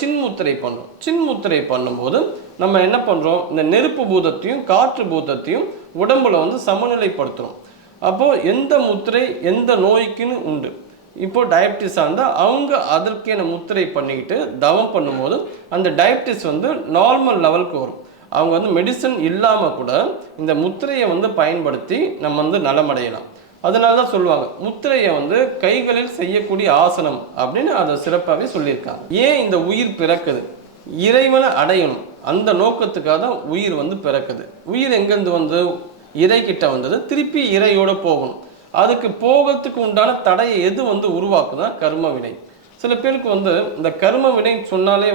சின்முத்திரை பண்ணும். சின்முத்திரை பண்ணும்போது நம்ம என்ன பண்ணுறோம், இந்த நெருப்பு பூதத்தையும் காற்று பூதத்தையும் உடம்புல சமநிலைப்படுத்துகிறோம். அப்போது எந்த முத்திரை எந்த நோய்க்குன்னு உண்டு. இப்போ டயபிட்டிஸாக இருந்தால் அவங்க அதற்கேன முத்திரை பண்ணிக்கிட்டு தவம் பண்ணும்போது அந்த டயபிட்டிஸ் நார்மல் லெவலுக்கு வரும். அவங்க மெடிசன் இல்லாமல் கூட இந்த முத்திரையை பயன்படுத்தி நம்ம நலமடையலாம். அதனால தான் சொல்லுவாங்க, முத்திரையை கைகளில் செய்யக்கூடிய ஆசனம் அப்படின்னு அதை சிறப்பாகவே சொல்லியிருக்காங்க. ஏன் இந்த உயிர் பிறக்குது? இறைவனை அடையணும். அந்த நோக்கத்துக்காக தான் உயிர் பிறக்குது. உயிர் எங்கேருந்து இறைக்கிட்ட வந்தது, திருப்பி இறையோடு போகணும். அதுக்கு போகிறதுக்கு உண்டான தடையை எது உருவாக்குதான் கர்ம வினை. சில பேருக்கு இந்த கர்ம வினை சொன்னாலே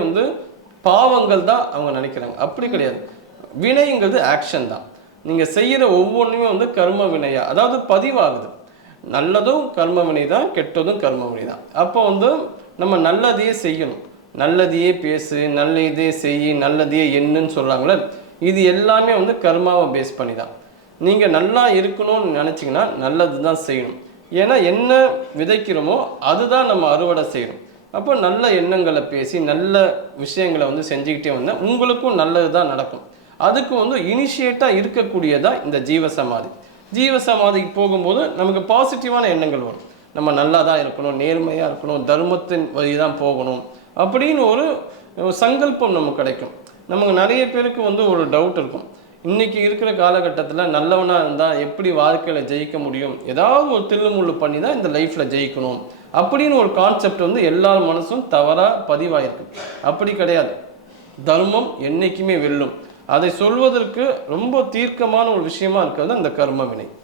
பாவங்கள் தான் அவங்க நினைக்கிறாங்க. அப்படி கிடையாது. வினைங்கிறது ஆக்ஷன் தான். நீங்கள் செய்கிற ஒவ்வொன்றுமே கர்ம வினையா, அதாவது பதிவாகுது. நல்லதும் கர்ம வினை தான், கெட்டதும் கர்ம வினை தான். அப்போ நம்ம நல்லதையே செய்யணும், நல்லதையே பேசு, நல்லதே செய், நல்லதையே என்னன்னு சொல்கிறாங்களே, இது எல்லாமே கர்மாவை பேஸ் பண்ணி தான். நீங்கள் நல்லா இருக்கணும்னு நினச்சிங்கன்னா நல்லது தான் செய்யணும். ஏன்னா என்ன விதைக்கிறோமோ அதுதான் நம்ம அறுவடை செய்யணும். அப்போ நல்ல எண்ணங்களை பேசி நல்ல விஷயங்களை செஞ்சுக்கிட்டே வந்தால் உங்களுக்கும் நல்லது தான் நடக்கும். அதுக்கு இனிஷியேட்டாக இருக்கக்கூடியதான் இந்த ஜீவசமாதி. ஜீவசமாதிக்கு போகும்போது நமக்கு பாசிட்டிவான எண்ணங்கள் வரும். நம்ம நல்லா தான் இருக்கணும், நேர்மையாக இருக்கணும், தர்மத்தின் வழி தான் போகணும் அப்படின்னு ஒரு சங்கல்பம் நமக்கு கிடைக்கும். நமக்கு நிறைய பேருக்கு ஒரு டவுட் இருக்கும், இன்றைக்கி இருக்கிற காலகட்டத்தில் நல்லவனாக இருந்தால் எப்படி வாழ்க்கையில் ஜெயிக்க முடியும், ஏதாவது ஒரு தில்லுமுள்ளு பண்ணி தான் இந்த லைஃப்பில் ஜெயிக்கணும் அப்படின்னு ஒரு கான்செப்ட் எல்லார் மனசும் தவறாக பதிவாயிருக்கு. அப்படி கிடையாது. தர்மம் என்றைக்குமே வெல்லும். அதை சொல்வதற்கு ரொம்ப தீர்க்கமான ஒரு விஷயமா இருக்கிறது அந்த கர்ம வினை.